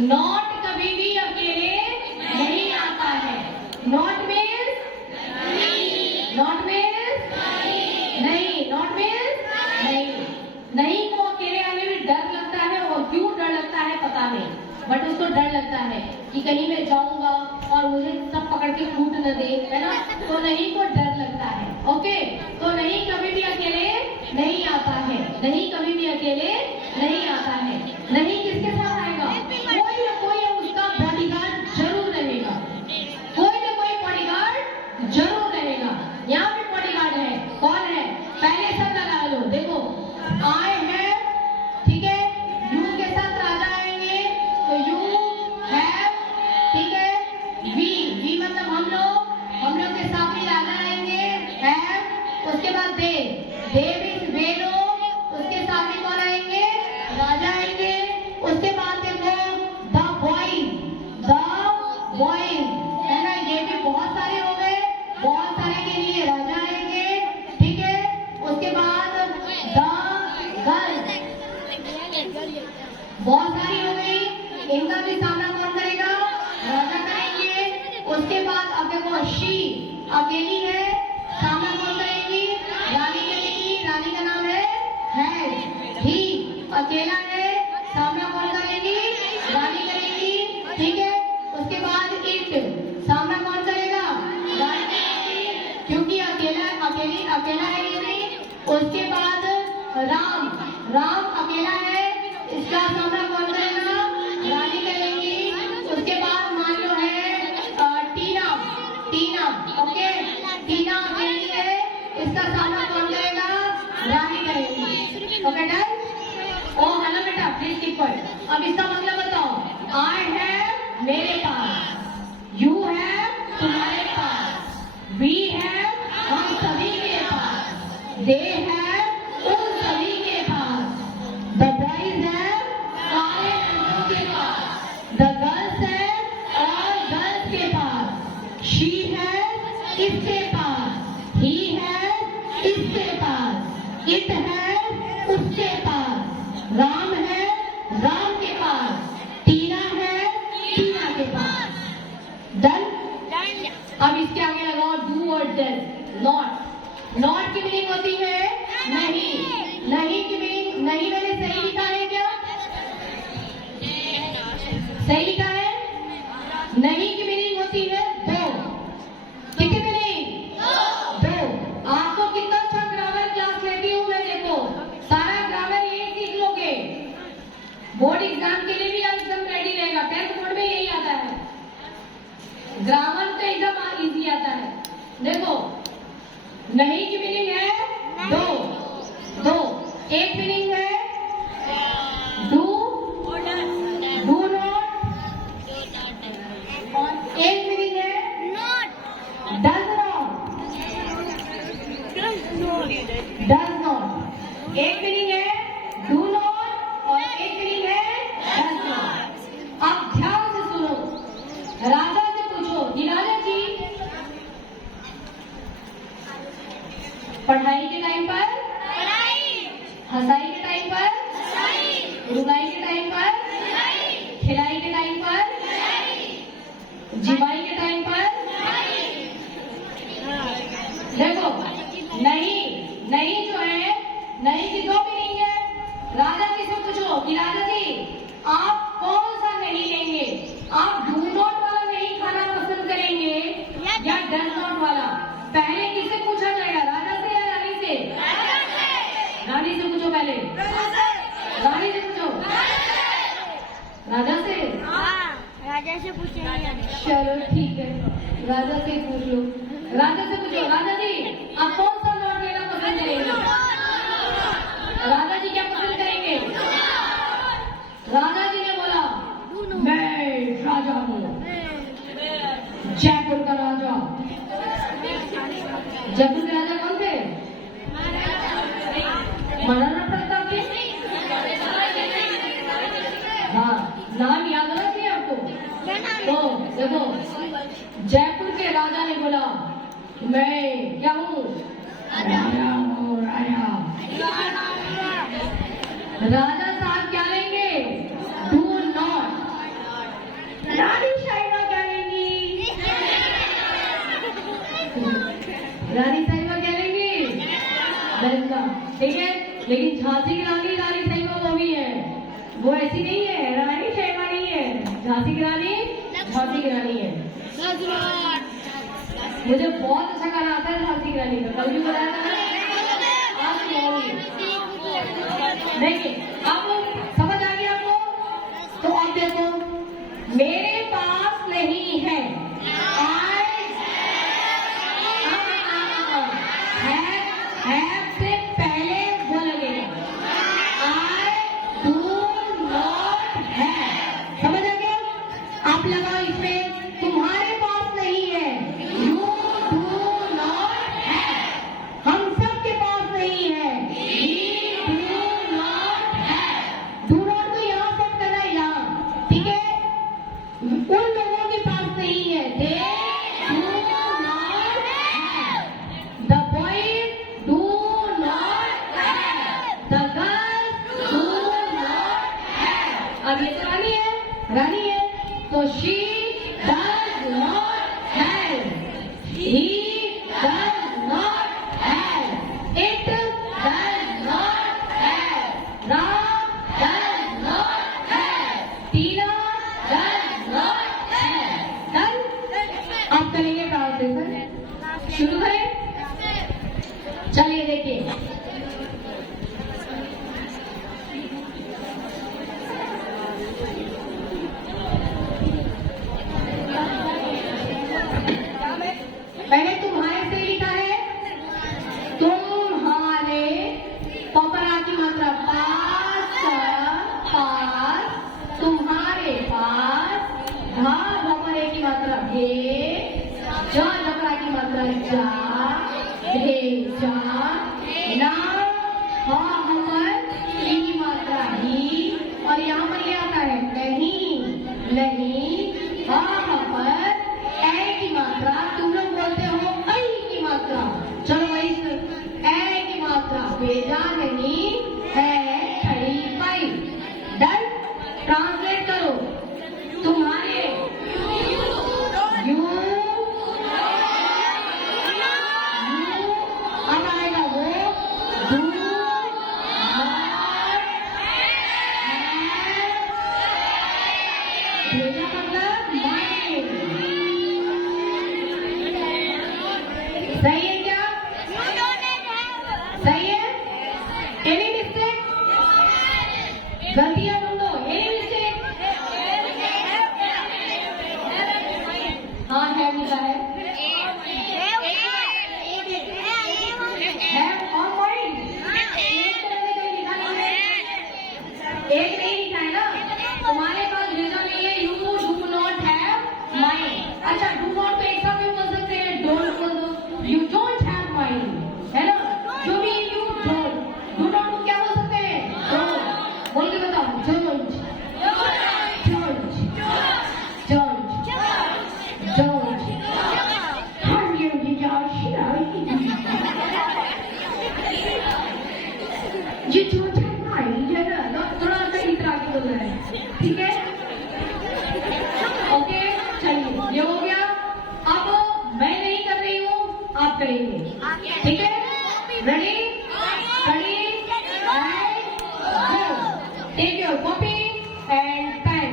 Not कभी भी अकेले नहीं आता है। नॉट मीन्स नॉट मीन्स नहीं, नॉट मीन्स नहीं। नहीं को अकेले आने में डर लगता है, और क्यों डर लगता है पता नहीं, बट उसको डर लगता है कि कहीं मैं जाऊंगा और मुझे सब पकड़ के कूट न दे, है ना। तो नहीं को डर लगता है। ओके, तो नहीं कभी भी अकेले नहीं आता है। नहीं कभी भी अकेले नहीं आता है। नहीं किसके साथ आएगा? कोई ना कोई उसका बॉडीगार्ड जरूर रहेगा। कोई ना कोई बॉडीगार्ड जरूर रहेगा। यहाँ पे बॉडीगार्ड है, कौन है? पहले सब लगा लो। देखो, आए हैं, ठीक है। यू के साथ राजा आएंगे, तो यू हैव, ठीक है। वी मतलब हम लोग के साथ भी राजा आएंगे, हैव। उसके बाद दे मीन्स वे लोग, उसके साथ भी कौन आएंगे? राजा आएंगे। उसके बाद देखो द बॉयज, है ना। ये भी बहुत सारे हो गए, बहुत सारे के लिए राजा आएंगे, ठीक है। उसके बाद द गर्ल्स, बहुत सारी हो गई, इनका भी सामना कौन करेगा? राजा करेंगे। उसके बाद अब देखो शी अकेली है, सामना कौन करेगी? रानी करेगी। रानी का नाम है। ही अकेला है, सामना कौन करेगी? रानी करेगी, ठीक है। उसके बाद इट, सामना कौन करेगा? रानी करेगी, क्योंकि अकेला है ये नहीं। उसके बाद राम अकेला है, इसका सामना कौन करेगा? रानी करेगी। उसके बाद मान लो है टीना, ओके। टीना अकेली है, इसका सामना कौन करेगा? रानी करेगी। Okay done. ओ हेलो बेटा, प्लीज कीप क्वाइट। अब इसका मतलब बताओ। आई है मेरे पास, यू है तुम्हारे पास, वी है हम सभी के पास, दे है उन सभी के पास, द बॉयज है सारे लड़कों के पास, द गर्ल्स है और गर्ल्स के पास, शी है इसके पास, ही है इसके पास, इट है उसके पास, राम है राम के पास, टीना है टीना के पास। डन। अब इसके आगे लगाओ डू और डज। नॉट की मीनिंग होती है नहीं। नहीं की मीनिंग, नहीं मैंने सही लिखा है क्या? सही लिखा है। नहीं की मीनिंग होती है दो। कितनी मीनिंग? दो। आपको कितना अच्छा ग्रामर क्लास लेती हूँ मैं, देखो सारा ग्रामर यही सीख लोगे। बोर्ड एग्जाम के लिए भी एकदम रेडी रहेगा। 10th बोर्ड में यही आता है, ग्रामर तो एकदम इजी आता है। देखो, नहीं की मीनिंग है दो। एक मीनिंग है डू नॉट, और एक मीनिंग है डज नॉट। एक मीनिंग है डू नॉट और एक मीनिंग है डज नॉट। अब ध्यान से सुनो, राजा से पूछो कि राजा जी पढ़ाई के टाइम पर, हंसाई के टाइम पर, रुलाई के टाइम पर, खिलाई के टाइम पर, जिवाई के टाइम पर। देखो नहीं जो है, नहीं की दो मीनिंग है। राजा जी से पूछो कि राजा जी आप कौन सा नहीं लेंगे? आप डू नॉट वाला नहीं खाना पसंद करेंगे या डज नॉट वाला? पहले किससे पूछा जाएगा, राजा से या रानी से? रानी से पूछो पहले। रानी से पूछो। राजा से? राजा से पूछेंगे। चलो ठीक है, राजा से पूछ लो। राजा से पूछो, राजा जी आप कौन सा नोट लेना पसंद करेंगे? राजा जी क्या पसंद करेंगे? राजा जी ने बोला मैं राजा हूँ, जयपुर का राजा। जयपुर के राजा कौन थे? महाराणा प्रताप जी। हाँ, नाम याद होना चाहिए आपको। तो देखो, जयपुर के राजा ने बोला मैं क्या हूँ? राजा हूँ, राजा। राजा साहब क्या लेंगे? Do not. ठीक है, लेकिन झांसी की रानी रानी सही में वो भी है, वो ऐसी नहीं है, रानी शर्मा नहीं है, झांसी की रानी है। मुझे बहुत अच्छा गाना आता है झांसी की रानी का, कल भी बताया था ना, आज सुनाऊंगी। देखिए आप समझ आ गया आपको, तो आप देखो, मेरे पास नहीं है, have से पहले वो लगेगा, I do not have, समझ आ गया? आप लगाओ इसमें, तुम्हारे पास नहीं है, you do not have, हम सब के पास नहीं है, we do not have, do not को यहाँ सेट करना है, यहाँ, ठीक है? उन लोगों के पास नहीं है, they do not have, the boys do not have, the girls do not have, अब ये तो रानी है, तो she does not have, he does not have, it does not have, Ram does not have, Tina does not have, done? अब करेंगे translation, शुरू करें, चलिए देखिए, मैंने तुम्हारे से लिखा है, तुम्हारे, पपरा की मात्रा पास, तुम्हारे पास, धा भपरे की मात्रा भे, जा जपरा की मात्रा जा, भेजा, ना हा हमर की मात्रा ही, और यहाँ पर ये आता है नहीं, हा हमर ए की मात्रा, तुम लोग बोलते हो ऐ की मात्रा, चलो वही ए की मात्रा, भेजा नहीं है, खड़ी पाई, डन? ट्रांसलेट करो, तुम्हारे यू, अब आएगा वो, डू, भेजा मतलब माइंड, सही है क्या? सही है? Any mistake? गलतियां ढूंढो, एनी मिस्टेक? हाँ है, मिला है, और माइंड, एक तरह से कहीं लिखा नहीं है, एक नहीं लिखा है ना, तुम्हारे पास भेजा नहीं है, you do not have mind, अच्छा डू नॉट तो एक साथ भी बोल सकते हैं, डोंट बोल दो, you don't have mind, है ना? जो भी you don't, do not को क्या बोल सकते हैं? Don't, बोल के बताओ, don't, हम ये don't have mind, है ना? थोड़ा सा इतना आगे बोल रहा है, ठीक है? ओके, चलिए, ये हो गया, अब मैं नहीं कर रही हूँ, आप करेंगे, ठीक है? Ready? Take your copy and pen,